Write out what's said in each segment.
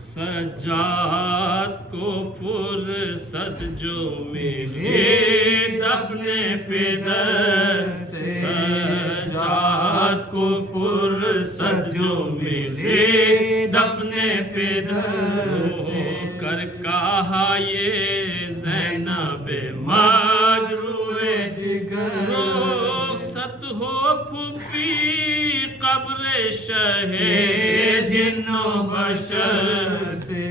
سجاد کو فرصت جو ملی دفن پدر سے، سجاد کو فرصت جو ملی دفن پدر سے، کر کہا یہ زینب مجروح جگر، رخصت ہو پھوپھی قبر شہ جن و بشر سے،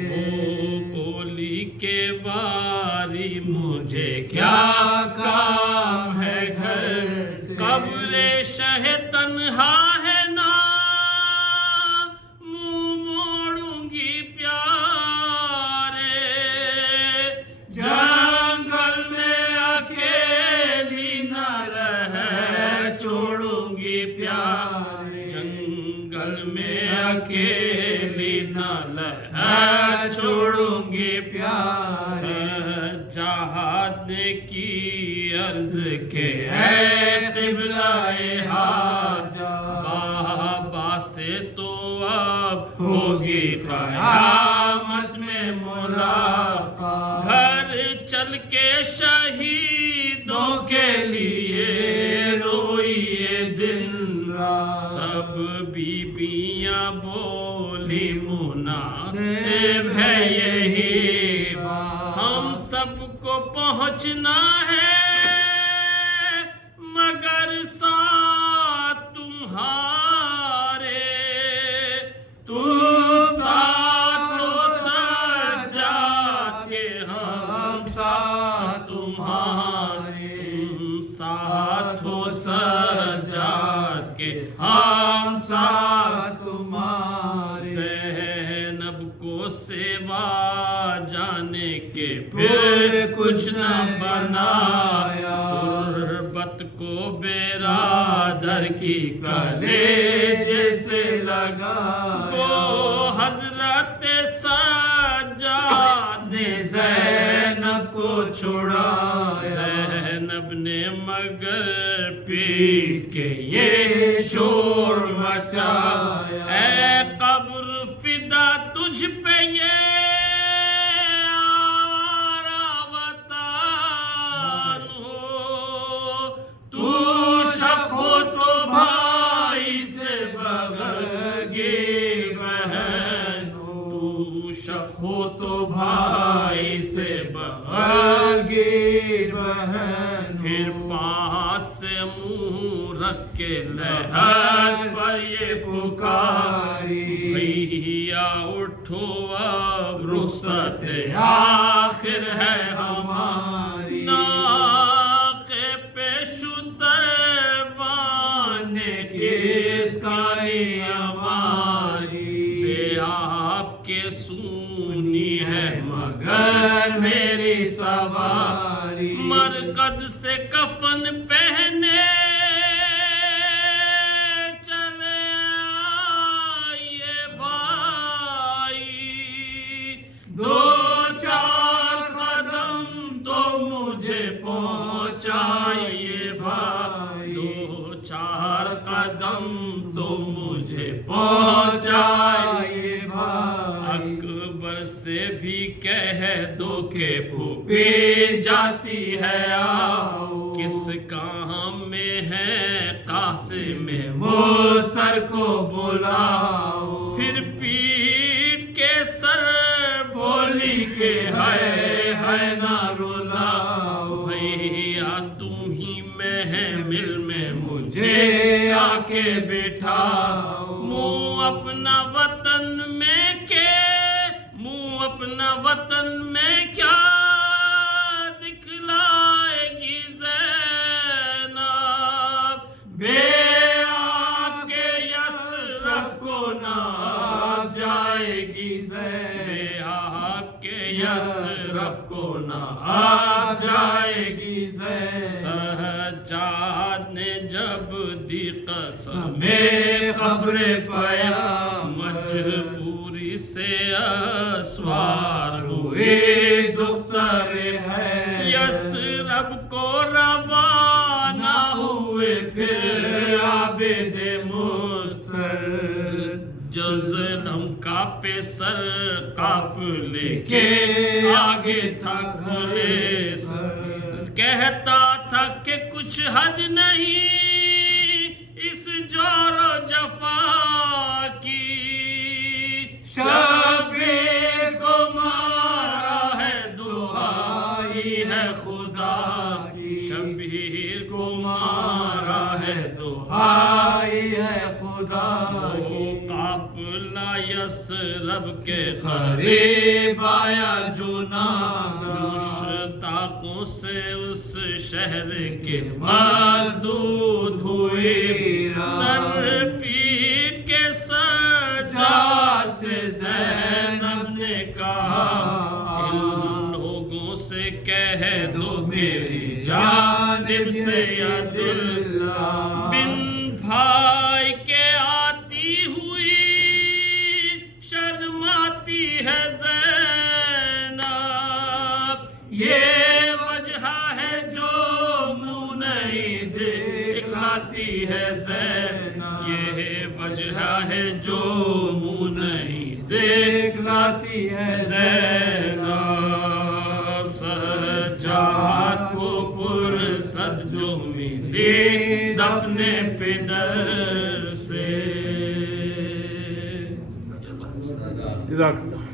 بولی کے باری مجھے کیا کام ہے گھر سے، قبر شہ تنہا ہے نا منہ موڑوں گی پیارے، جنگل میں اکیلی نہ رہ چھوڑوں گی پیارے، جنگل میں اکیلی نہ رہ چھوڑوں گی پیارے، سجاد نے کی عرض کہ اے قبلہ حاجہ، بابا سے تو اب ہوگی قیامت میں ملاقات، گھر چل کے شہیدوں کے لیے روئیے دن رات، سب بیبیاں بولی مناسب ہے یہی بات، ہم سب کو پہنچنا ہے مگر ساتھ تمہارے، تم ساتھ ہو سجاد کے ہم ساتھ تمہارے، تم ساتھ ہو سجاد کے ہم ساتھ تمہارے، زینب کو سوا جانے کے پھر کچھ نہ بنایا، تربت کو برادر کی کلیجے سے لگا، کو حضرت سجاد نے زینب کو چھڑایا، زینب نے مگر پیٹ کے یہ شور مچایا، اے قبر فدا تجھ پہ یہ آوارہ وطن ہو، تو شک ہو تو بھائی سے بغیر بہن ہو، تو شک ہو تو بھائی سے بغیر بہن، پھر پاس سے منہ رکھ کے لحد پر یہ پکاری، بھیا اٹھو اب رخصت آخر ہے ہماری، ناقے پہ شتربان نے کس کاری ہماری، بے آپ کے سونی ہے مگر میری سواری، مرقد سے کفن پہنے چلے آئیے بھائی، دو چار قدم تو مجھے پہنچائیے بھائی، دو چار قدم تو مجھے پہنچائیے بھائی، اکبر سے بھی کہہ دو کہ پھوپھی جاتی ہے آؤ، کس کام میں ہے قاسم مضطر کو بلاؤ، پھر پیٹ کے سر بولی کہ ہے نہ رلاؤ، بھیا تم ہی محمل میں مجھے آ کے بٹھاؤ، منہ اپنا وطن میں کیا دکھلائے گی زینب، بے آپ کے یثرب کو نہ جائے گی زینب، بے آپ کے یثرب کو نہ جائے گی زینب، سجاد نے جب دی قسم قبر پایا، مجبوری سے اسوار ہوئے دختر ہے، یثرب کو روانہ ہوئے پھر عابد مضطر، جو ظلم کا پہ سر قافلے کے آگے تھا کھلے سر، کہتا تھا کہ کچھ حد نہیں اس جور و جفا کی، شبیر کو مارا ہے دعائی ہے خدا کی، شبیر کو مارا ہے دعائی ہے خدا کی۔ قافلہ یثرب کے قریب آیا جو ناگہاں، مشتاقوں سے اس شہر کے مصدود ہوئی، سر پیٹ کے سجا سے زینب نے کہا، ان لوگوں سے کہہ دو میری جانب سے یا دل، بن بھائی کے آتی ہوئی شرماتی ہے زینب، یہ وجہ ہے جو منہ نہیں دکھاتی ہے زینب، یہ وجہ ہے جو منہ نہیں دکھلاتی ہے زینب، سجاد کو فرصت جو ملی دفن پدر سے۔ جزاک اللہ۔